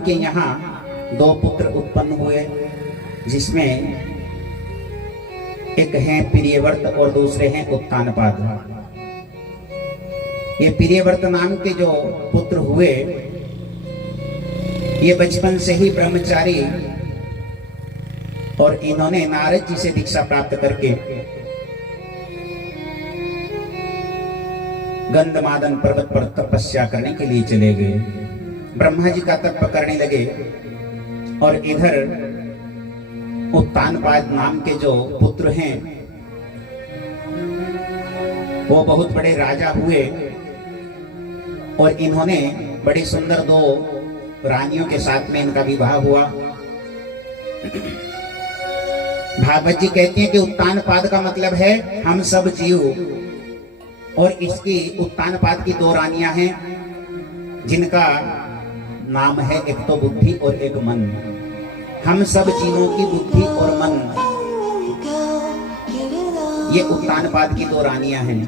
के यहाँ दो पुत्र उत्पन्न हुए, जिसमें एक हैं प्रियव्रत और दूसरे हैं उत्तानपाद। ये प्रियव्रत नाम के जो पुत्र हुए, ये बचपन से ही ब्रह्मचारी, और इन्होंने नारद जी से दीक्षा प्राप्त करके गंधमादन पर्वत पर तपस्या करने के लिए चले गए। ब्रह्मा जी का तप करने लगे, और इधर उत्तानपाद नाम के जो पुत्र हैं वो बहुत बड़े राजा हुए, और इन्होंने बड़ी सुंदर दो रानियों के साथ में इनका विवाह हुआ। भागवत जी कहते हैं कि उत्तानपाद का मतलब है हम सब जीव, और इसकी उत्तानपाद की दो रानियां हैं जिनका नाम है एक तो बुद्धि और एक मन। हम सब जीवों की बुद्धि और मन, ये उत्तानपाद की दो रानियां हैं।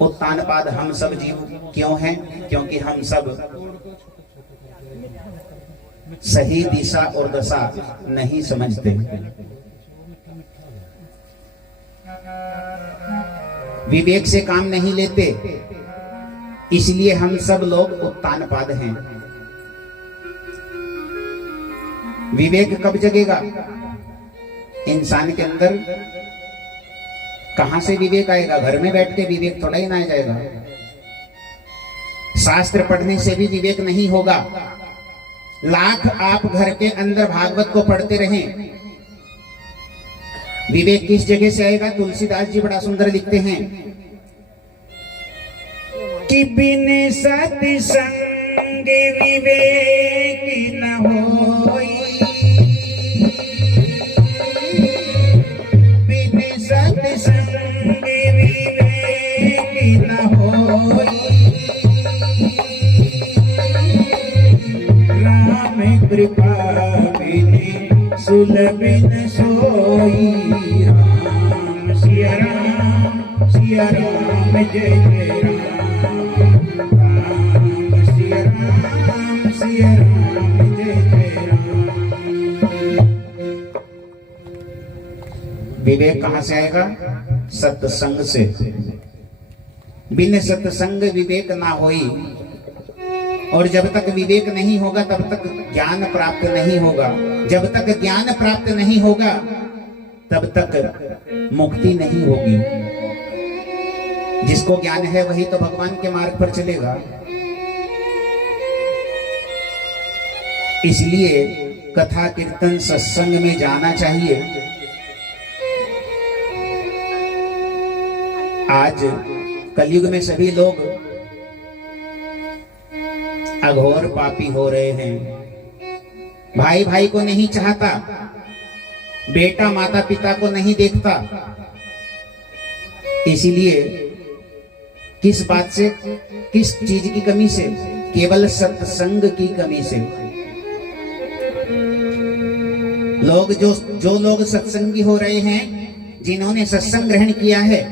उत्तानपाद हम सब जीव क्यों हैं? क्योंकि हम सब सही दिशा और दशा नहीं समझते, विवेक से काम नहीं लेते, इसलिए हम सब लोग उत्तानपाद हैं। विवेक कब जगेगा इंसान के अंदर? कहां से विवेक आएगा? घर में बैठ के विवेक थोड़ा ही ना आ जाएगा। शास्त्र पढ़ने से भी विवेक नहीं होगा। लाख आप घर के अंदर भागवत को पढ़ते रहें, विवेक किस जगह से आएगा? तुलसीदास जी बड़ा सुंदर लिखते हैं कि बिन सत्संग विवेक न होई, बिन सत्संग विवेक न होई, राम कृपा बिन सुलभ न सोई। राम सिया राम, सिया राम जय जय राम, राम सिया राम, सिया राम जय जय राम। विवेक कहां से आएगा? सत्संग से। बिन सत्संग विवेक ना होई, और जब तक विवेक नहीं होगा तब तक ज्ञान प्राप्त नहीं होगा। जब तक ज्ञान प्राप्त नहीं होगा तब तक मुक्ति नहीं होगी। जिसको ज्ञान है वही तो भगवान के मार्ग पर चलेगा। इसलिए कथा कीर्तन सत्संग में जाना चाहिए। आज कलयुग में सभी लोग अघोर पापी हो रहे हैं। भाई भाई को नहीं चाहता, बेटा माता पिता को नहीं देखता। इसीलिए किस बात से, किस चीज की कमी से? केवल सत्संग की कमी से। लोग जो लोग सत्संगी हो रहे हैं, जिन्होंने सत्संग ग्रहण किया है,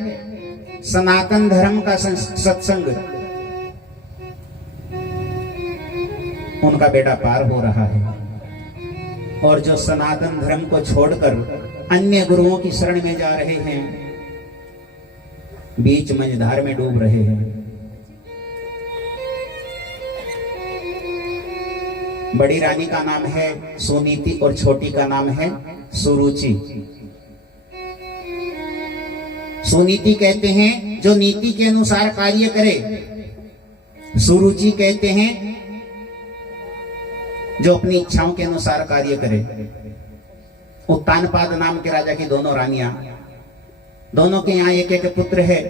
सनातन धर्म का सत्संग, उनका बेड़ा पार हो रहा है। और जो सनातन धर्म को छोड़कर अन्य गुरुओं की शरण में जा रहे हैं, बीच मझधार में डूब रहे हैं। बड़ी रानी का नाम है सुनीति और छोटी का नाम है सुरुचि। सुनीति कहते हैं जो नीति के अनुसार कार्य करे, सुरुचि कहते हैं जो अपनी इच्छाओं के अनुसार कार्य करे। उत्तानपाद नाम के राजा की दोनों रानियां, दोनों के यहाँ एक एक पुत्र है।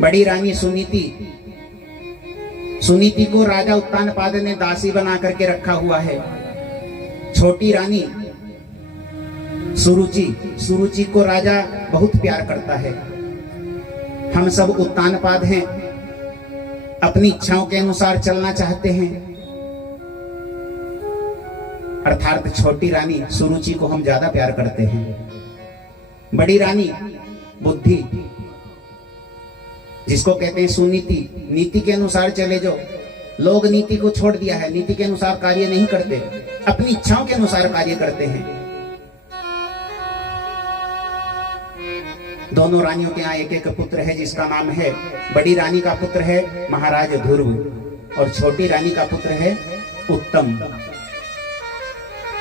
बड़ी रानी सुनीति, सुनीति को राजा उत्तानपाद ने दासी बना करके रखा हुआ है। छोटी रानी सुरुचि, सुरुचि को राजा बहुत प्यार करता है। हम सब उत्तानपाद हैं, अपनी इच्छाओं के अनुसार चलना चाहते हैं, अर्थात छोटी रानी सुरुचि को हम ज्यादा प्यार करते हैं। बड़ी रानी बुद्धि, जिसको कहते हैं सुनीति, नीति के अनुसार चले जो, लोग नीति को छोड़ दिया है, नीति के अनुसार कार्य नहीं करते, अपनी इच्छाओं के अनुसार कार्य करते हैं। दोनों रानियों के यहाँ एक एक पुत्र है, जिसका नाम है, बड़ी रानी का पुत्र है महाराज ध्रुव और छोटी रानी का पुत्र है उत्तम।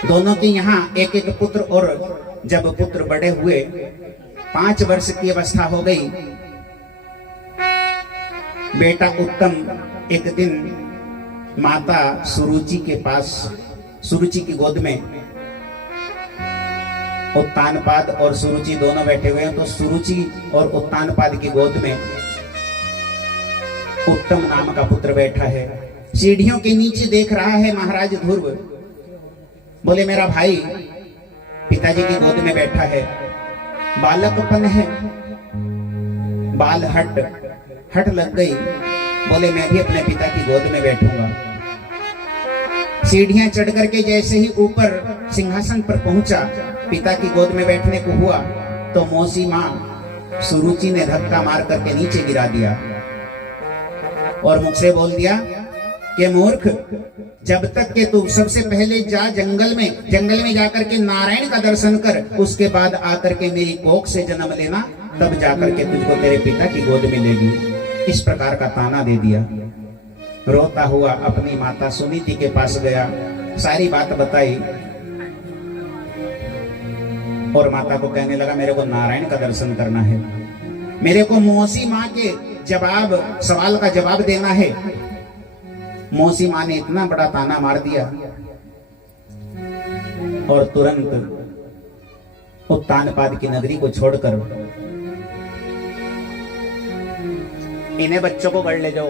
दोनों के यहाँ एक एक पुत्र, और जब पुत्र बड़े हुए, 5 वर्ष की अवस्था हो गई, बेटा उत्तम एक दिन माता सुरुचि के पास, सुरुचि की गोद में, उत्तानपाद और सुरुचि दोनों बैठे हुए हैं, तो सुरुचि और उत्तानपाद की गोद में उत्तम नाम का पुत्र बैठा है। सीढ़ियों के नीचे देख रहा है महाराज ध्रुव। बोले मेरा भाई पिताजी की गोद में बैठा है, बालकपन है, बाल हट लग गई। बोले मैं भी अपने पिता की गोद में बैठूंगा। सीढ़ियां चढ़ करके जैसे ही ऊपर सिंहासन पर पहुंचा, पिता की गोद में बैठने को हुआ, तो मौसी मां सुरुचि ने धक्का मार करके नीचे गिरा दिया और मुझसे बोल दिया कि मूर्ख, जब तक के तू सबसे पहले जा जंगल में जाकर के नारायण का दर्शन कर, उसके बाद आकर के मेरी कोख से जन्म लेना, तब जाकर के तुझको तेरे पिता की गोद में लेगी। इस प्रकार का ताना दे दिया। रोता हुआ अपनी माता सुनीति के पास गया, सारी बात बताई और माता को कहने लगा मेरे को नारायण का दर्शन करना है, मेरे को मौसी माँ के सवाल का जवाब देना है। मौसी माँ ने इतना बड़ा ताना मार दिया और तुरंत उत्तानपाद की नगरी को छोड़कर इन्हें बच्चों को गढ़ ले जाओ।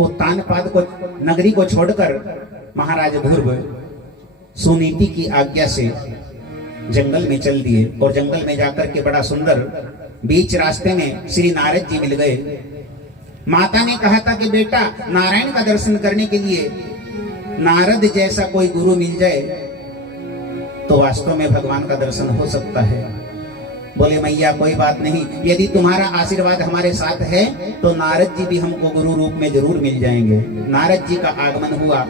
उत्तानपाद को नगरी को छोड़कर महाराज ध्रुव सुनीति की आज्ञा से जंगल में चल दिए और जंगल में जाकर के बड़ा सुंदर, बीच रास्ते में श्री नारद जी मिल गए। माता ने कहा था कि बेटा नारायण का दर्शन करने के लिए नारद जैसा कोई गुरु मिल जाए तो वास्तव में भगवान का दर्शन हो सकता है। बोले मैया कोई बात नहीं, यदि तुम्हारा आशीर्वाद हमारे साथ है तो नारद जी भी हमको गुरु रूप में जरूर मिल जाएंगे। नारद जी का आगमन हुआ।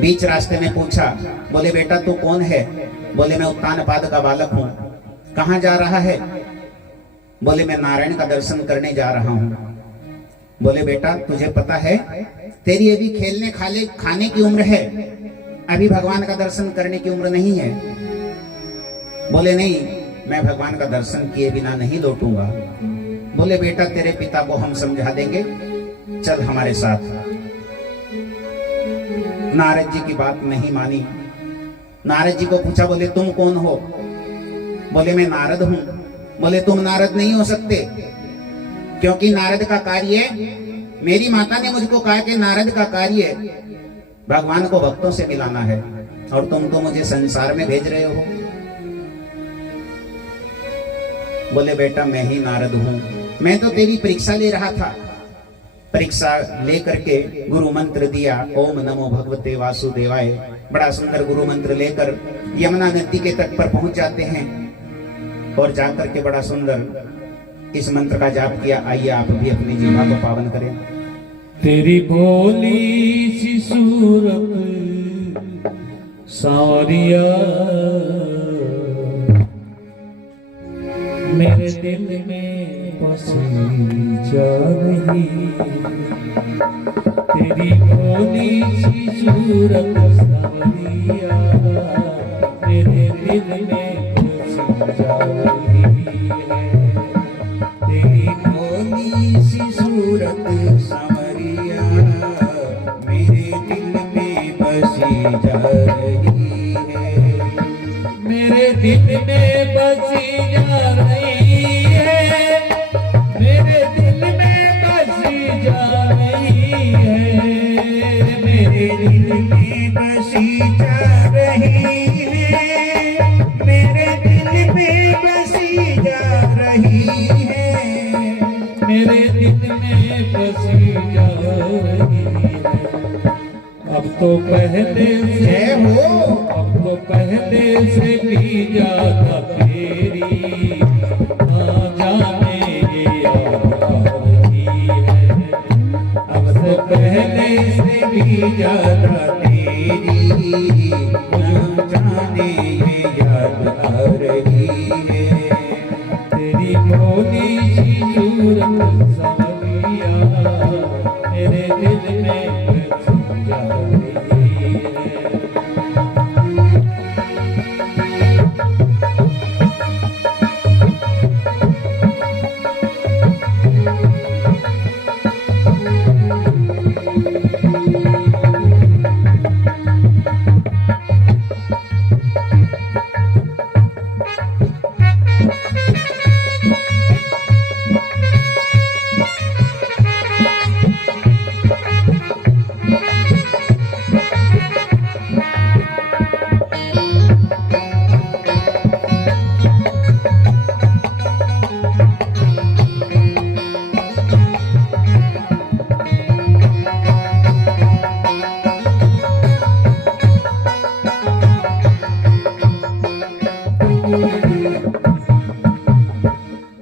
बीच रास्ते में पूछा, बोले बेटा तू कौन है? बोले मैं उत्तानपाद का बालक हूँ। कहाँ जा रहा है? बोले मैं नारायण का दर्शन करने जा रहा हूँ। बोले बेटा तुझे पता है तेरी अभी खेलने खाने की उम्र है, अभी भगवान का दर्शन करने की उम्र नहीं है। बोले नहीं, मैं भगवान का दर्शन किए बिना नहीं लौटूंगा। बोले बेटा तेरे पिता को हम समझा देंगे, चल हमारे साथ। नारद जी की बात नहीं मानी। नारद जी को पूछा, बोले तुम कौन हो? बोले मैं नारद हूं। बोले तुम नारद नहीं हो सकते, क्योंकि नारद का कार्य, मेरी माता ने मुझको कहा कि नारद का कार्य भगवान को भक्तों से मिलाना है, और तुम तो मुझे संसार में भेज रहे हो। बोले बेटा मैं ही नारद हूं, मैं तो तेरी परीक्षा ले रहा था। परीक्षा लेकर के गुरु मंत्र दिया, ओम नमो भगवते वासुदेवाय। बड़ा सुंदर गुरु मंत्र लेकर यमुना नदी के तट पर पहुंच जाते हैं और जाकर के बड़ा सुंदर इस मंत्र का जाप किया। आइए आप भी अपनी जीवा को पावन करें। तेरी भोली सी सूरत सावरिया मेरे दिल में बसी जा रही। तेरी भोली सी सूरत सावरिया मेरे दिल में बसी जा रही है। तेरी भोली सी सूरत सावरिया मेरे दिल में बसी जा रही है। मेरे दिल में बसी जा रही है, मेरे दिल में बसी जा रही है, मेरे दिल में बसी जा रही है, मेरे दिल में बसी जा रही है, मेरे दिल में बसी जा रही है। अब तो पहले से हो, अब तो पहले से भी ज्यादा तेरी भी ज्यादा तेरी मुझे जाने ये याद आ रही है। तेरी भोली सी सूरत सावरिया मेरे दिल में बस जा रही है।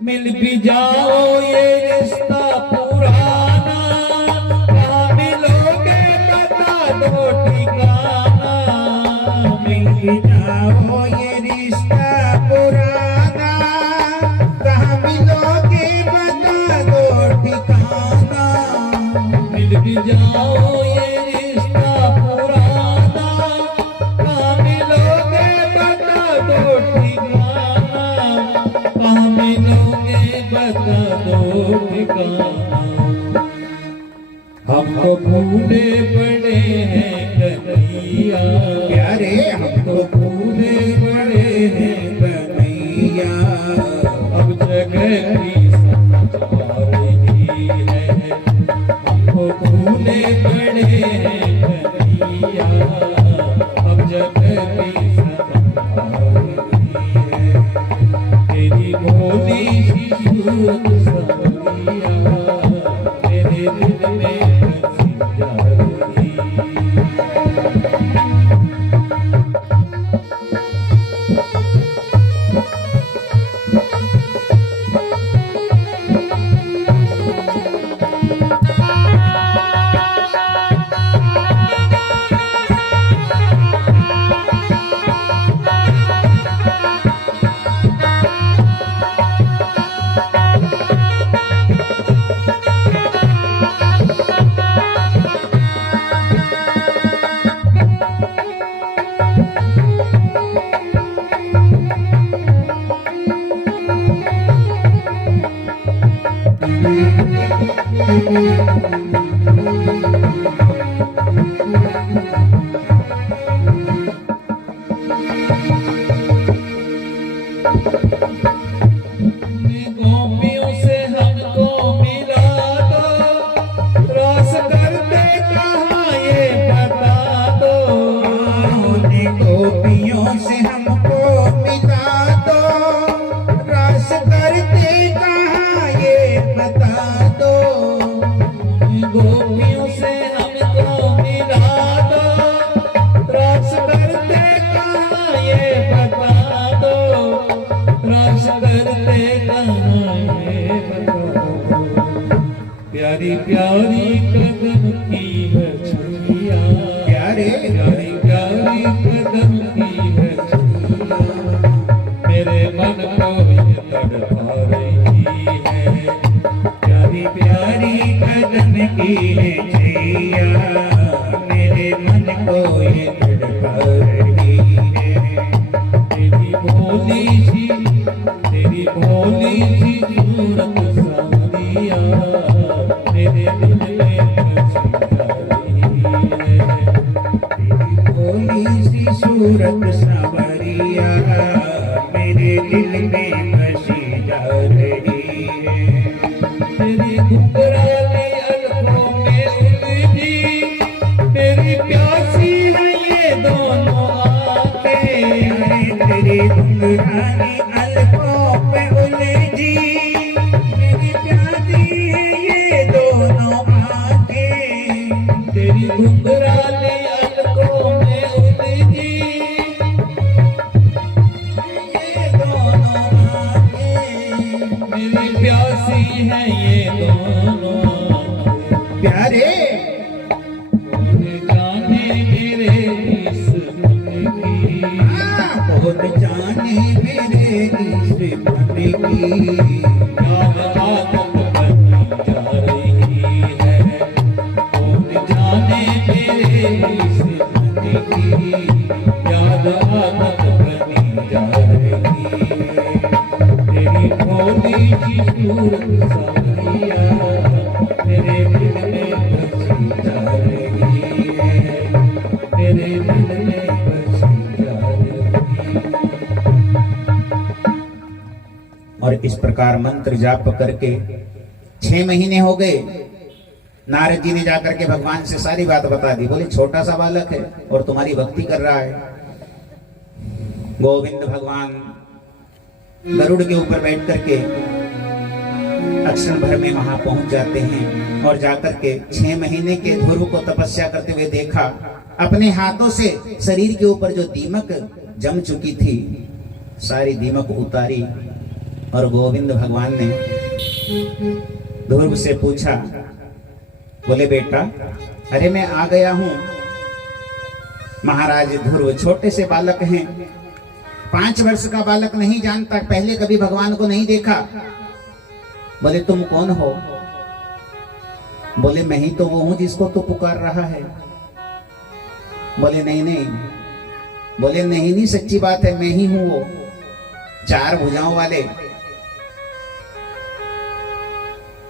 मिल भी जाओ ये रिश्ता पुराना, कहाँ मिलोगे बता दो ठिकाना। मिल भी जाओ ये रिश्ता पुराना, कहाँ मिलोगे बता दो ठिकाना। मिल भी जाओ ये रिश्ता पुराना, कहाँ मिलोगे बता दो ठिकाना। कहाँ मिलोगे बता दो ठिकाना। हमको भूले पड़े हैं कन्हैया, प्यारे हमको भूले पड़े हैं कन्हैया। अब जगह की समझ आ रही है। हमको भूले पड़े हैं कन्हैया, अब जगह की समझ आ रही है। तेरी भोली सी सूरत सावरिया मेरे दिल में बसी जा रही है। गोपियों से हमको मिला दो, रस करते कहाँ ये बता दो। गोपियों से हमको मिला दो, रस करते कहाँ ये बता दो। गोपियों से हमको मिला दो, रस करते कहाँ ये बता दो। रस करते कहाँ ये बता दो। प्यारी प्यारी कदम की बछड़िया, प्यारे प्यारी प्यारी कदम की बछड़िया मेरे मन को ये तड़पा रही है। प्यारी प्यारी कदम की है छैया, मेरे मन को ये तड़पा रही है। तेरी भोली सी सूरत सावरिया मेरे दिल में बसी जा रही है। भोली सी सूरत सावरिया मेरे दिल में बसी जा रही है। तेरी घुंघराली अलकों में उलझी मेरी प्यासी है ये दोनों आंखें। तेरी घुंघराली अलकों पे उलझी मेरी प्यासी है ये दोनों आंखें। तेरी घुंघराली अलकों में उलझी ये दोनों आंखें। मेरी प्यासी है ये दोनों आंखें। प्यारे बोले की याद आदत बनी जा रही है। कौन जाने मेरे इस मन की याद आदत बनी जा रही है। तेरी भोली सी सूरत सावरिया मेरे दिल में बसी जा रही है। मेरे दिल में बसी जा रही है। और इस प्रकार मंत्र जाप करके 6 महीने हो गए। नारद जी ने जाकर के भगवान से सारी बात बता दी। बोले छोटा सा बालक है और तुम्हारी भक्ति कर रहा है। गोविंद भगवान गरुड़ के ऊपर बैठ करके अक्षर भर में वहां पहुंच जाते हैं और जाकर के 6 महीने के ध्रुव को तपस्या करते हुए देखा। अपने हाथों से शरीर के ऊपर जो दीमक जम चुकी थी सारी दीमक उतारी और गोविंद भगवान ने ध्रुव से पूछा, बोले बेटा, अरे मैं आ गया हूं। महाराज ध्रुव छोटे से बालक हैं, 5 वर्ष का बालक, नहीं जानता, पहले कभी भगवान को नहीं देखा। बोले तुम कौन हो? बोले मैं ही तो वो हूं जिसको तू पुकार रहा है। बोले नहीं नहीं। बोले नहीं नहीं, सच्ची बात है, मैं ही हूं वो 4 भुजाओं वाले।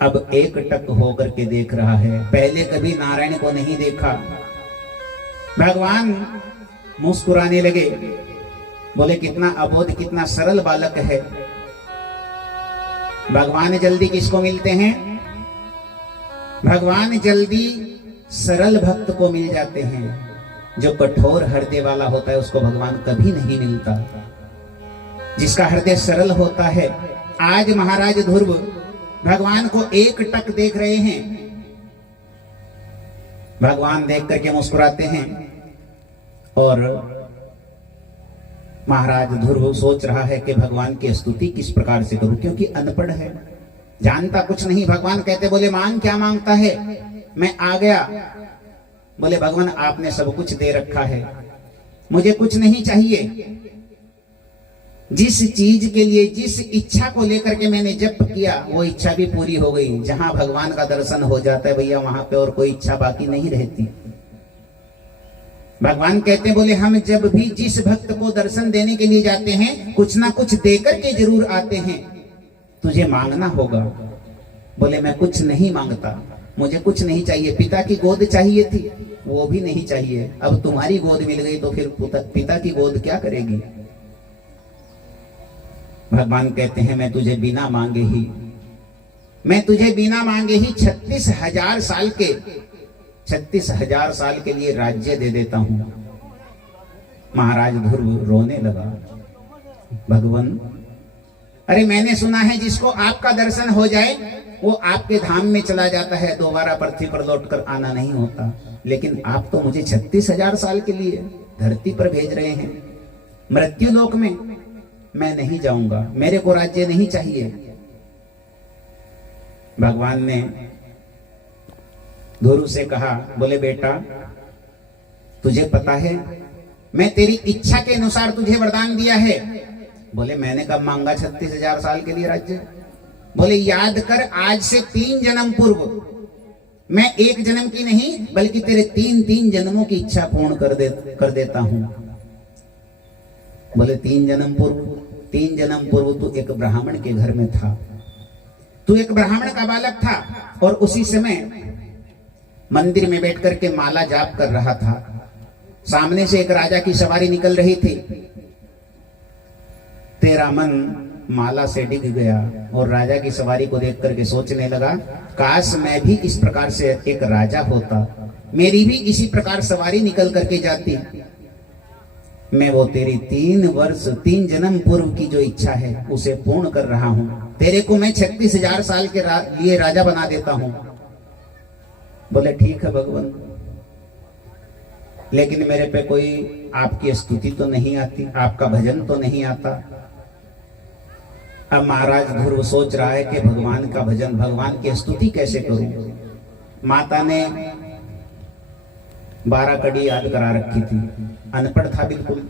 अब एक टक होकर के देख रहा है, पहले कभी नारायण को नहीं देखा। भगवान मुस्कुराने लगे। बोले कितना अबोध, कितना सरल बालक है। भगवान जल्दी किसको मिलते हैं? भगवान जल्दी सरल भक्त को मिल जाते हैं। जो कठोर हृदय वाला होता है उसको भगवान कभी नहीं मिलता। जिसका हृदय सरल होता है। आज महाराज ध्रुव भगवान को एक टक देख रहे हैं। भगवान देख करके मुस्कुराते हैं और महाराज ध्रुव सोच रहा है कि भगवान की स्तुति किस प्रकार से करूं, क्योंकि अनपढ़ है, जानता कुछ नहीं। भगवान कहते, बोले मांग, क्या मांगता है? मैं आ गया। बोले भगवान आपने सब कुछ दे रखा है, मुझे कुछ नहीं चाहिए। जिस चीज के लिए, जिस इच्छा को लेकर के मैंने जप किया वो इच्छा भी पूरी हो गई। जहां भगवान का दर्शन हो जाता है भैया, वहां पे और कोई इच्छा बाकी नहीं रहती। भगवान कहते हैं, बोले हम जब भी जिस भक्त को दर्शन देने के लिए जाते हैं कुछ ना कुछ देकर के जरूर आते हैं, तुझे मांगना होगा। बोले मैं कुछ नहीं मांगता, मुझे कुछ नहीं चाहिए। पिता की गोद चाहिए थी, वो भी नहीं चाहिए। अब तुम्हारी गोद मिल गई तो फिर पिता की गोद क्या करेगी? भगवान कहते हैं, मैं तुझे बिना मांगे ही 36,000 साल के 36,000 साल के लिए राज्य दे देता हूं। महाराज ध्रुव रोने लगा। भगवान, अरे मैंने सुना है जिसको आपका दर्शन हो जाए वो आपके धाम में चला जाता है, दोबारा पृथ्वी पर लौटकर आना नहीं होता। लेकिन आप तो मुझे 36,000 साल के लिए धरती पर भेज रहे हैं, मृत्यु लोक में। मैं नहीं जाऊंगा, मेरे को राज्य नहीं चाहिए। भगवान ने ध्रुव से कहा, बोले बेटा, तुझे पता है मैं तेरी इच्छा के अनुसार तुझे वरदान दिया है। बोले मैंने कब मांगा 36,000 साल के लिए राज्य? बोले याद कर, आज से 3 जन्म पूर्व, मैं 1 जन्म की नहीं बल्कि तेरे 3 जन्मों की इच्छा पूर्ण कर देता हूं। बोले 3 जन्म पूर्व तू एक ब्राह्मण के घर में था, तू एक ब्राह्मण का बालक था और उसी समय मंदिर में बैठ करके माला जाप कर रहा था। सामने से एक राजा की सवारी निकल रही थी, तेरा मन माला से डिग गया और राजा की सवारी को देख करके सोचने लगा, काश मैं भी इस प्रकार से एक राजा होता, मेरी भी इसी प्रकार सवारी निकल करके जाती। मैं वो तेरी 3 जन्म पूर्व की जो इच्छा है उसे पूर्ण कर रहा हूं। तेरे को मैं 36,000 साल के लिए राजा बना देता हूं। बोले ठीक है भगवान, लेकिन मेरे पे कोई आपकी स्तुति तो नहीं आती, आपका भजन तो नहीं आता। अब महाराज ध्रुव सोच रहा है कि भगवान का भजन, भगवान की स्तुति कैसे करूं। माता ने 12 कड़ी याद करा रखी थी, अनपढ़ था बिल्कुल।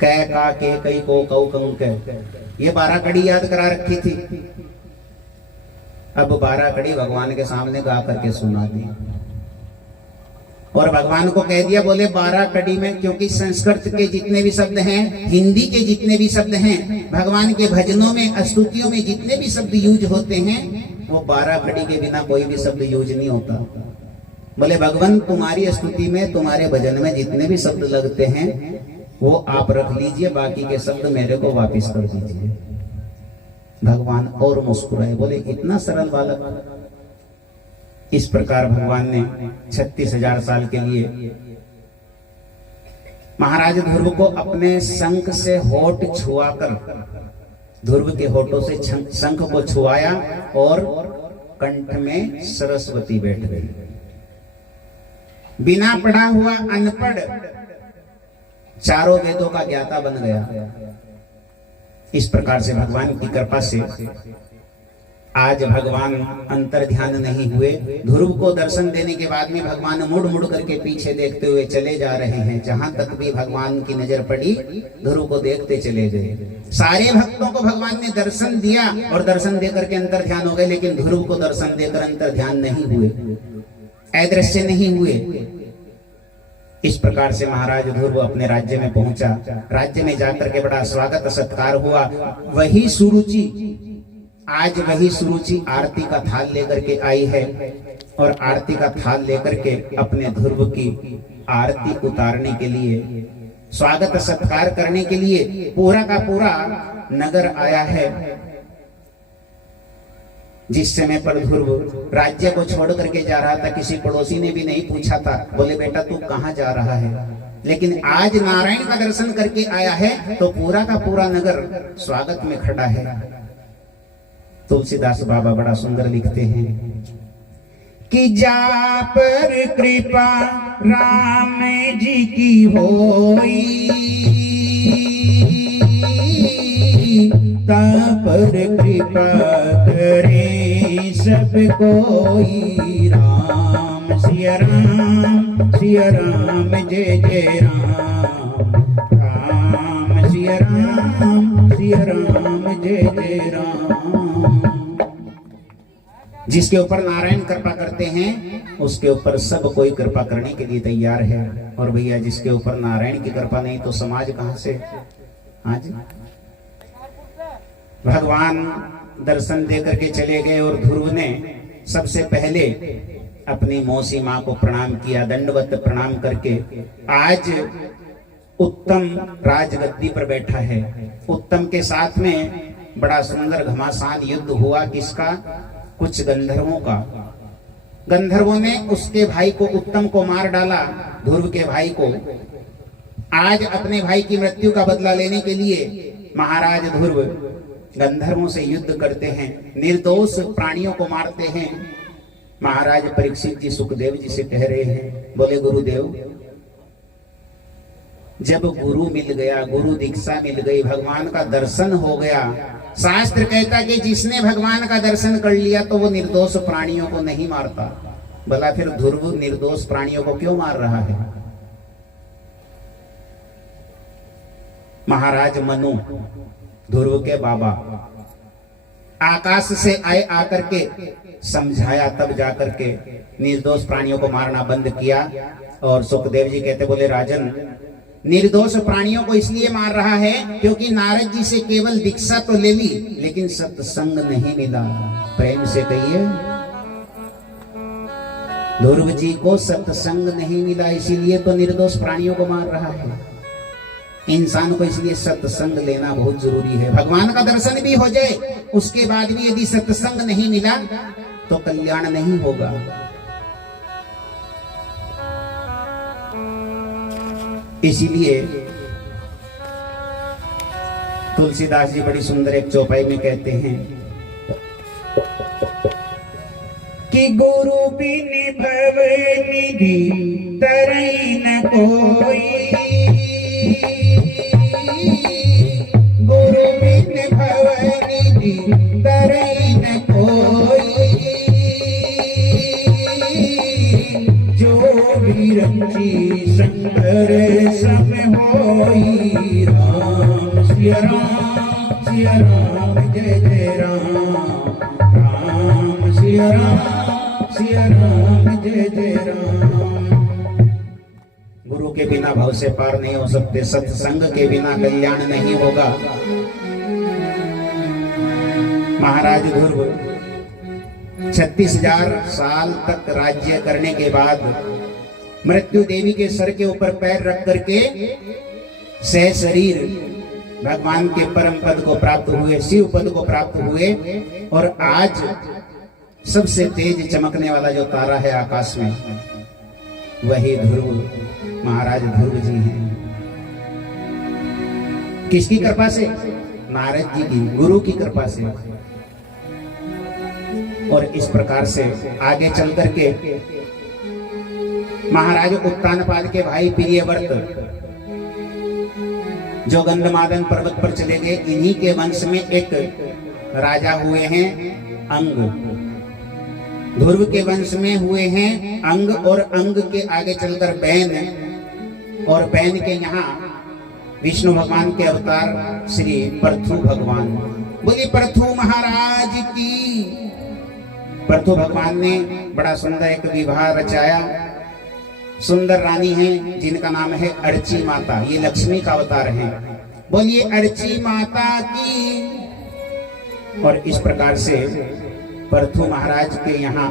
कै का के कई को कऊ कऊ कै, ये 12 कड़ी याद करा रखी थी। अब 12 कड़ी भगवान के सामने गा करके सुना दी और भगवान को कह दिया, बोले 12 कड़ी में, क्योंकि संस्कृत के जितने भी शब्द हैं, हिंदी के जितने भी शब्द हैं, भगवान के भजनों में, स्तुतियों में जितने भी शब्द यूज होते हैं, वो 12 कड़ी के बिना कोई भी शब्द यूज नहीं होता। बोले भगवान तुम्हारी स्तुति में, तुम्हारे भजन में जितने भी शब्द लगते हैं वो आप रख लीजिए, बाकी के शब्द मेरे को वापिस कर दीजिए। भगवान और मुस्कुराए, बोले इतना सरल बालक। इस प्रकार भगवान ने 36,000 साल के लिए महाराज ध्रुव को अपने शंख से होठ छुआकर, ध्रुव के होठों से शंख को छुआया और कंठ में सरस्वती बैठ गई। बिना पढ़ा हुआ अनपढ़ चारों वेदों का ज्ञाता बन गया। इस प्रकार से भगवान की कृपा से आज भगवान अंतर ध्यान नहीं हुए। ध्रुव को दर्शन देने के बाद में भगवान मुड़ मुड़ करके पीछे देखते हुए चले जा रहे हैं। जहां तक भी भगवान की नजर पड़ी, ध्रुव को देखते चले गए। सारे भक्तों को भगवान ने दर्शन दिया और दर्शन देकर के अंतर ध्यान हो गए, लेकिन ध्रुव को दर्शन देकर अंतर ध्यान नहीं हुए, अदृश्य नहीं हुए। इस प्रकार से महाराज ध्रुव अपने राज्य में पहुंचा। राज्य में जाकर के बड़ा स्वागत सत्कार हुआ। वही सुरुचि, आज वही सुरुचि आरती का थाल लेकर के आई है और आरती का थाल लेकर के अपने ध्रुव की आरती उतारने के लिए, स्वागत सत्कार करने के लिए पूरा का पूरा नगर आया है। जिस समय पर ध्रुव राज्य को छोड़ करके जा रहा था, किसी पड़ोसी ने भी नहीं पूछा था, बोले बेटा तू कहां जा रहा है। लेकिन आज नारायण का दर्शन करके आया है तो पूरा का पूरा नगर स्वागत में खड़ा है। तुलसीदास बाबा बड़ा सुंदर लिखते हैं कि जा पर कृपा राम जी की होई, ता पर कृपा करे सब कोई। राम सिया राम, सिया राम जय जय राम। राम सिया राम, सिया राम जय जय राम। जिसके ऊपर नारायण कृपा करते हैं उसके ऊपर सब कोई कृपा करने के लिए तैयार है। और भैया जिसके ऊपर नारायण की कृपा नहीं तो समाज कहां से। आज भगवान दर्शन दे करके चले गए और ध्रुव ने सबसे पहले अपनी मौसी माँ को प्रणाम किया, दंडवत प्रणाम करके आज उत्तम राजगद्दी पर बैठा है। उत्तम के साथ में बड़ा सुंदर घमासान युद्ध हुआ। किसका? कुछ गंधर्वों का। गंधर्वों ने उसके भाई को, उत्तम को मार डाला, ध्रुव के भाई को। आज अपने भाई की मृत्यु का बदला लेने के लिए महाराज ध्रुव गंधर्वों से युद्ध करते हैं, निर्दोष प्राणियों को मारते हैं। महाराज परीक्षित जी सुखदेव जी से कह रहे हैं, बोले गुरुदेव जब गुरु मिल गया, गुरु दीक्षा मिल गई, भगवान का दर्शन हो गया, शास्त्र कहता कि जिसने भगवान का दर्शन कर लिया तो वो निर्दोष प्राणियों को नहीं मारता। भला फिर ध्रुव निर्दोष प्राणियों को क्यों मार रहा है? महाराज मनु ध्रुव के बाबा आकाश से आए, आकर के समझाया, तब जाकर के निर्दोष प्राणियों को मारना बंद किया। और सुखदेव जी कहते, बोले राजन निर्दोष प्राणियों को इसलिए मार रहा है क्योंकि नारद जी से केवल दीक्षा तो ले ली लेकिन सत्संग नहीं मिला। प्रेम से कहिए, ध्रुव जी को सत्संग नहीं मिला, इसीलिए तो निर्दोष प्राणियों को मार रहा है। इंसान को इसलिए सत्संग लेना बहुत जरूरी है। भगवान का दर्शन भी हो जाए, उसके बाद भी यदि सत्संग नहीं मिला तो कल्याण नहीं होगा। इसीलिए तुलसीदास जी बड़ी सुंदर एक चौपाई में कहते हैं कि गुरु बिन भव निधि तरई न कोई, गुरु बिन भव निधि तरई न कोई, जो भी रंची शंकर सम होई। सिया राम जय जय राम राम सिया राम जय जय राम। गुरु के बिना भाव से पार नहीं हो सकते, सत्संग के बिना कल्याण नहीं होगा। महाराज ध्रुव 36,000 साल तक राज्य करने के बाद मृत्यु देवी के सर के ऊपर पैर रख करके सह शरीर भगवान के परम पद को प्राप्त हुए, शिव पद को प्राप्त हुए। और आज सबसे तेज चमकने वाला जो तारा है आकाश में, वही ध्रुव महाराज ध्रुव जी हैं। किसकी कृपा से? नारद जी की, गुरु की कृपा से। और इस प्रकार से आगे चल करके महाराज उत्तानपाद के भाई प्रियव्रत जो गंधमादन पर्वत पर चले गए, इन्हीं के वंश में एक राजा हुए हैं अंग। ध्रुव के वंश में हुए हैं अंग, और अंग के आगे चलकर बैन, और बैन के यहाँ विष्णु भगवान के अवतार श्री पृथु भगवान। बोलिए पृथु महाराज की। पृथु भगवान ने बड़ा सुंदर एक विवाह रचाया। सुंदर रानी है जिनका नाम है अर्ची माता, ये लक्ष्मी का अवतार है। बोलिए अर्ची माता की। और इस प्रकार से पृथु महाराज के यहाँ